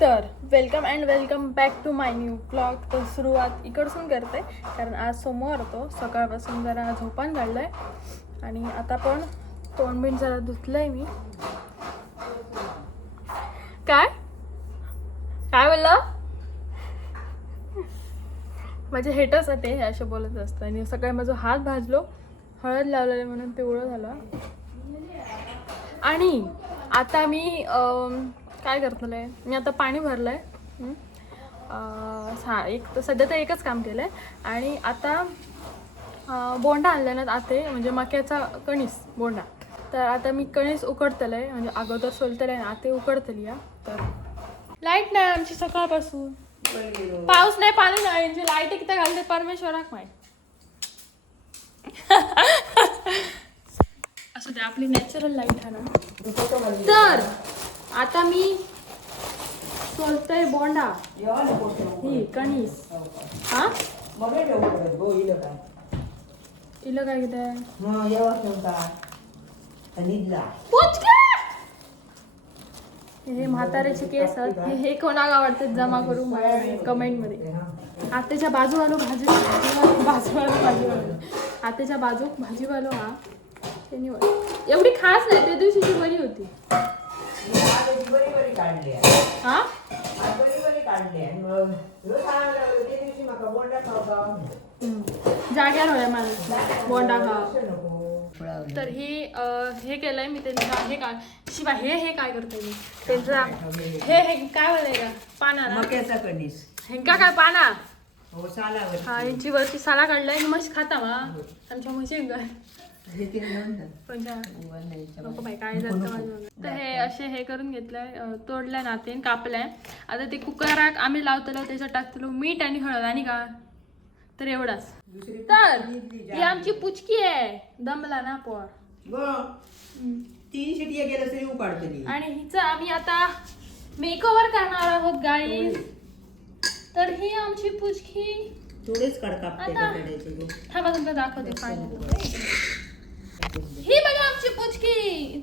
तर welcome and welcome back to my new blog. तर सुरुवात इकडसून करते कारण आज सोमवार होतो. सकाळपासून जरा झोपान काढलं आहे आणि आता पण तोंड बिंड जरा धुतलं आहे मी. काय काय बोललं माझे हेटर्स आहे ते असे बोलत असतं. आणि सकाळी माझा हात भाजलो, हळद लावलेलं म्हणून पिवळं झालं. आणि आता मी काय करतलं आहे, मी आता पाणी भरलं आहे. एक तर सध्या तर एकच काम केलं आहे. आणि आता बोंडा आणला ना आते, म्हणजे मक्याचा कणीस बोंडा. तर आता मी कणीस उकडतलं आहे, म्हणजे अगोदर सोलतलं आहे आते उकडतली आहे. तर लाईट नाही आमची सकाळपासून, पाऊस नाही पाणी नाही, म्हणजे लाईट एकदा घालते परमेश्वराक माहीत. असं ते आपली नॅचरल लाईट आहे ना. तर आता मी सोलतोय बोंडा, ही कणीस. हा इलं काय किती हे म्हाताऱ्याचे केस आहेत. हे कोणाला आवडते जमा करू कमेंट मध्ये. आत्याच्या बाजूवालो भाजीवालो आत्याच्या बाजू भाजीवालो हा त्यांनी एवढी खास नाही, त्या दिवशीची बरी होती. हा जाग्यार होया माझं बोंडा खा. तर हे केलंय मी त्यांचा. हे काय शिवा हे काय करतोय मी त्यांचा. हे काय बोलाय का पाना मक्याचा कणीस हेंका काय पाना. हो सालावर. हा यांची वरती साला काढलाय. म्हशी खाता मा आमच्या म्हशी नको बाई काय जातं माझं. तर हे असे हे करून घेतलंय, तोडलंय नातेन कापलंय. आता ते कुकराक आम्ही लावतलो, त्याच्यात टाकतलो मीठ आणि हळद आणि का तर एवढाच. तर ही आमची पुचकी आहे, दमला ना पोर. 3 शिट्या गेल्या तरी उकाडतली. आणि हिचं आम्ही आता मेकओव्हर करणार आहोत गाडी. तर ही आमची पुचकी थोडेच कापते थांबा तुमचं दाखवते फायनल. ही बघा आमची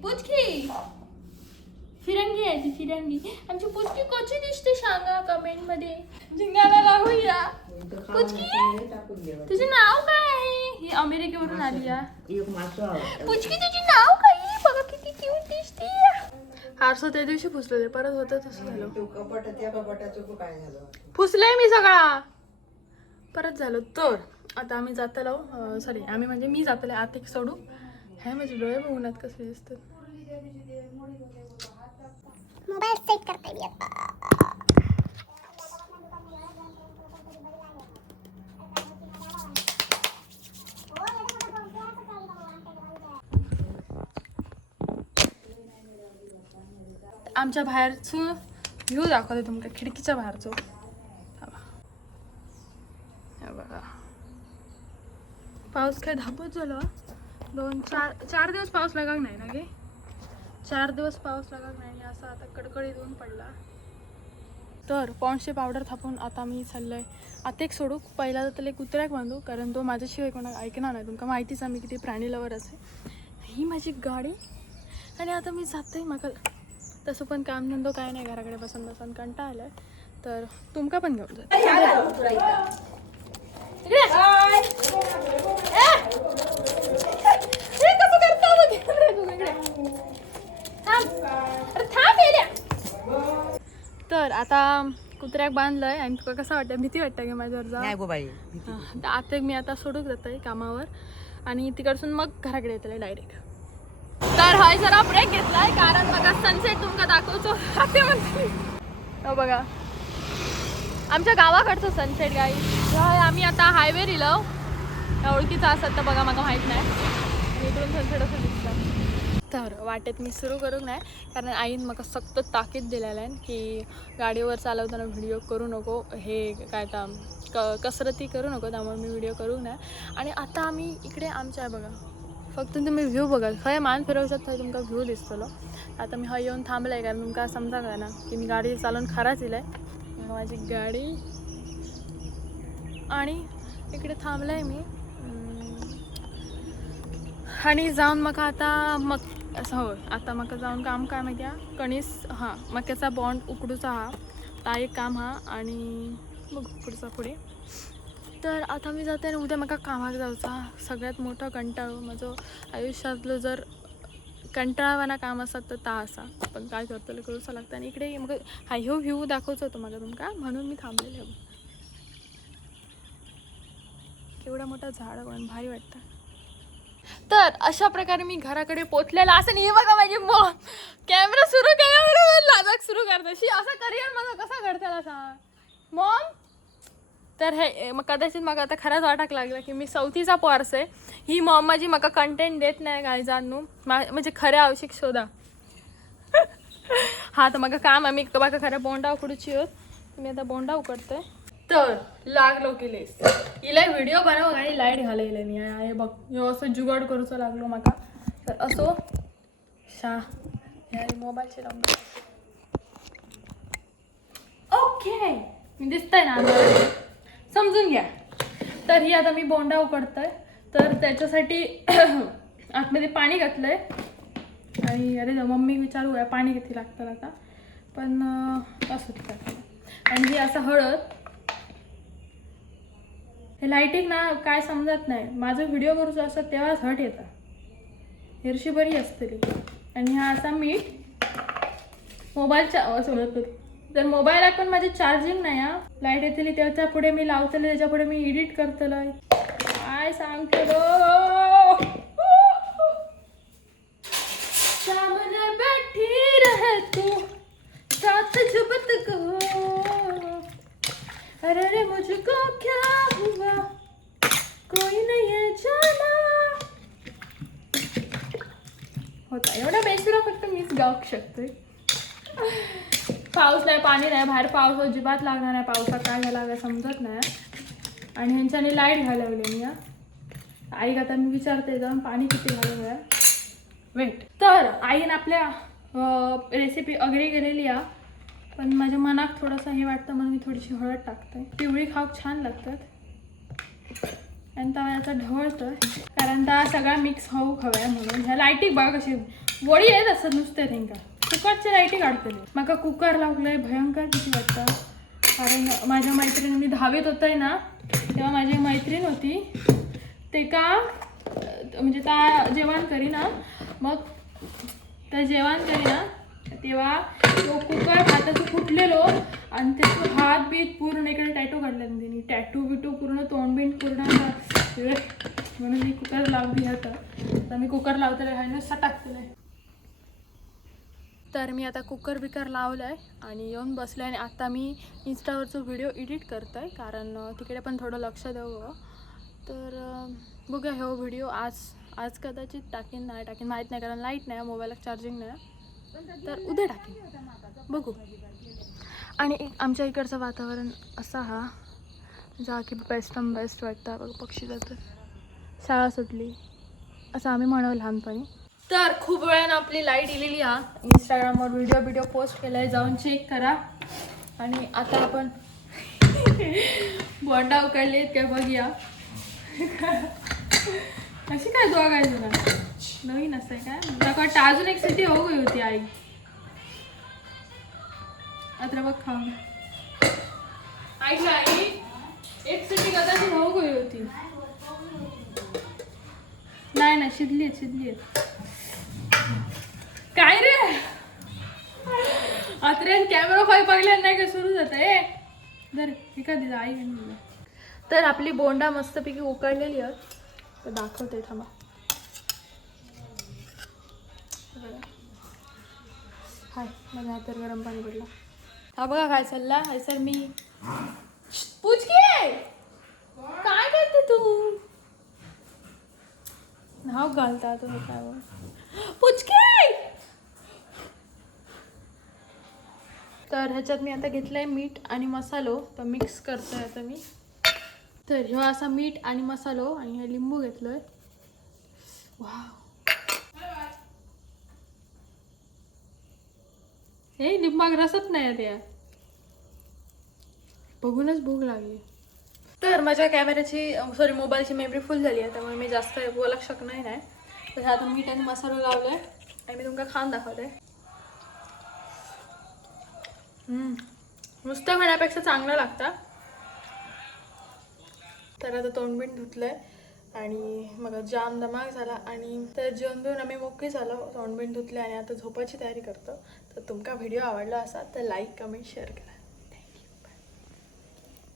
पुचकी फिरंगी आहे ती फिरंगी. आमची पुचकी कशी दिसते सांगा कमेंट मध्ये. जिंगाला लागूया. पुचकी तुझे नाव काय आहे. ही अमेरिकेवरून आली आहे. पुचकी तुझे नाव काय आहे. बघा किती क्यूट दिसते. हारसं त्या दिवशी फुसले, परत होतं तसं झालं. फुसले मी सगळा, परत झालं. तर आता आम्ही जातलो, सॉरी आम्ही म्हणजे मी जातले आत एक सोडू. हे माझे डोळे बघूनात कसले दिसतात. मोबाईल सेट करते मी आता. आमच्या बाहेरचं व्ह्यू दाखवते तुमका, खिडकीच्या बाहेरचं. बघा पाऊस काय धापत झालं. 4 दिवस पाऊस लागाक नाही ना गे. 4 दिवस पाऊस लागाक नाही. असं आता कडकडीत ऊन पडला. तर पॉन्डचे पावडर थापून आता मी चाललंय आता एक सोडू. पहिला तर त्याला कुत्र्याक बांधू, कारण तो माझ्याशिवाय कोणाला ऐकणार नाही. तुमका माहितीच आम्ही किती प्राणी लवर असे. ही माझी गाडी. आणि आता मी जाते. मग तसं पण कामधंदो काय नाही, घराकडे बसून कंटाळा आलाय. तर तुमका पण घेऊन जाते. तर आता कुत्र्याक बांधलंय. आणि तुका कसं वाटतं, भीती वाटतं की माझ्यावर जा. आता मी आता सोडून जाते कामावर आणि तिकडसून मग घराकडे येतले डायरेक्ट. तर हय जरा ब्रेक घेतलाय, कारण बघा सनसेट तुमका दाखवतो. हो बघा आमच्या गावाकडचं सनसेट गाई. आम्ही आता हायवे इलो ओळखीचा असत तर बघा मला माहीत नाही. इकडून सनसेट असं दिसतं. तर वाटेत मी सुरू करू नाही, कारण आईन मला सक्त ताकीद दिलेलं आहे की गाडीवर चालवताना व्हिडिओ करू नको. हे काय तर कसरती करू नको, त्यामुळे मी व्हिडिओ करू नाही. आणि आता आम्ही इकडे आमच्या बघा, फक्त तुम्ही व्ह्यू बघा. खय मान फिरवशात थंय तुमका व्ह्यू दिसतलो. आता मी हय येऊन थांबलाय, कारण तुमका समजा काय ना की मी गाडी चालवून खराच इलाय. माझी गाडी आणि इकडे थांबलाय मी. आणि जाऊन मग आता असं हो आता मग जाऊन काम काय माहिती आहे, कणीस मक्याचा बॉन्ड उकडूचा हा. ता एक काम हा आणि बघ पुढचा पुढे. तर आता मी जाते आणि उद्या म्हाका कामाक जावचा. सगळ्यात मोठं कंटाळो माझं आयुष्यातलं जर कंटाळवाना काम असतात तर ता असा, पण काय करतलं करूचा लागतं. आणि इकडे मग हा ह्यो व्ह्यू दाखवतो होतो मला तुमका, म्हणून मी थांबलेले. केवढा मोठा झाड पण भारी वाटतं. तर अशा प्रकारे मी घराकडे पोचलेला असं. नाही बघा माझी कॅमेरा सुरू केल्यावर लाजक सुरू करते. असा करिअर माझा कसा घडताला असा मॉम. तर हे मग कदाचित मला आता खरंच वाटाक लागलं की मी 4थीचा पोरस आहे. ही मॉम माझी मला कंटेंट देत नाही काय जाणू म्हणजे खऱ्या आवश्यक शोधा. हा तर मग काम आम्ही बघा खऱ्या बोंडा उकडूची होत. मी आता बोंडा उकडतोय. तर लागलो की लेस हिला व्हिडिओ बनव आणि लाईट घालायला नाही आहे बघ. ह्यो असं जुगाड करूचं लागलो माका. तर असो मोबाईलचे लावून ओके मी दिसतंय ना समजून घ्या. तर ही आता मी बोंडा उकडतोय. तर त्याच्यासाठी आतमध्ये पाणी घातलंय आणि अरे मम्मी विचारू या पाणी किती लागतं आता, पण असं ठीक. आणि ही असं हळद. हे लाईटिंग ना काय समजत नाही. माझं व्हिडिओ करूचं असं तेव्हाच हट येतं. हिरशी बरी असते. आणि हा असा मीठ मोबाईलच्या सोडत. तर मोबाईलात पण माझे चार्जिंग नाही हा. लाईट येतली त्याच्या पुढे मी लावतले, त्याच्या पुढे मी एडिट करतलं. काय सांगते सामने बैठी रहे तू साथ जुबत को. अरे रे मुझको क्या हुआ कोई नहीं जाना. होता एवढा बेसुरा फक्त मीच गाऊ शकतोय. पाऊस नाही पाणी नाही बाहेर. पाऊस अजिबात लागणार आहे. पावसात काय झाला समजत नाही. आणि ह्यांच्याने लाईट घालवली मी. आई आता मी विचारते जाऊन पाणी किती घालवलं आहे. वेट. तर आईने आपल्या रेसिपी अग्री केलेली आहे, पण माझ्या मनात थोडंसं हे वाटतं म्हणून मी थोडीशी हळद टाकते. पिवळी खाऊक छान लागतात. आणि त्या याचा ढवळतोय कारण त्या सगळा मिक्स होऊ हव्या म्हणून. ह्या लाईटी बघा कशी वडी आहेत असं नुसते त्यांका. कुकरची लाईटी काढतली. मला कुकर लावलंय भयंकर किती वाटतं. कारण माझ्या मैत्रिणी मी 10वीत होतंय ना तेव्हा माझी मैत्रीण होती. ते का म्हणजे त्या जेवण करी ना मग त्या जेवण करी ना तेव्हा तो कुकर हाताचं फुटलेलो आणि त्याचं हात बीत पूर्ण इकडे टॅटू काढला त्यांनी. टॅटू बिटू पूर्ण तोंड बीट पूर्ण म्हणून मी कुकर लावली आता. तर मी कुकर लावतेला आहे नुसता टाकतेला आहे. तर मी आता कुकर बिकर लावलं आहे आणि येऊन बसलं आहे. आणि आता मी इंस्टावरचं व्हिडिओ एडिट करतो आहे कारण तिकडे पण थोडं लक्ष द्यावं. तर बघूया हो व्हिडिओ आज कदाचित टाकेन नाही टाकेन माहीत नाही कारण लाईट नाही मोबाईलला चार्जिंग नाही. तर उद्या टाकेन बघू. आणि आमच्या इकडचं वातावरण असा हा जा की बेस्ट वाटतं. बघ पक्षी जातं शाळा सुटली असं आम्ही म्हणू लहानपणी. तर खूप वेळानं आपली लाईट इलेली हा. इंस्टाग्रामवर व्हिडिओ पोस्ट केला आहे जाऊन चेक करा. आणि आता आपण बोंडा उकडले आहेत काय बघूया. अशी काय दुआ काय तुला नवीन असं आहे काय मला वाटतं. अजून एक सिटी होऊ गई होती आई. आता बघ खाऊन ऐकलं आई एक सिटी कदाचित होऊ गई होती. नाही शिजली आहेत. काय रे आता कॅमेरा फाय बघल्या नाही का सुरू जात आहे. जर एखादी आई. तर आपली बोंडा मस्तपैकी उकडलेली आहे. तर दाखवते थांबा. हाय माझ्या हातावर गरम पाणी पडलं. हा बघा काय चालला आहे सर. मी पूछ घे काय करते तू नाव घालता आता काय पूछ घे. तर ह्याच्यात मी आता घेतलंय मीठ आणि मसालो. तर मिक्स करतोय आता मी. तर ह्यो असा मीठ आणि मसालो आणि हे लिंबू घेतलोय. वाव हे लिंबाग रसत नाही त्या बघूनच भूक लागली. तर माझ्या कॅमेऱ्याची मोबाईलची मेमरी फुल झाली आहे त्यामुळे मी जास्त बोलू शकणार नाही. तर आता मीठ आणि मसाला लावलाय आणि मी तुमका खाऊन दाखवते. नुसतं खाण्यापेक्षा चांगलं लागतं. तर आता तोंडबिंड धुतलंय आणि मग जाम धमाक झाला आणि तर जेवण बिवून आम्ही मोकळी झालो, तोंडबिंड धुतले आणि आता झोपायची तयारी करतो. तर तुमका व्हिडिओ आवडला असा तर लाईक कमेंट शेअर करा.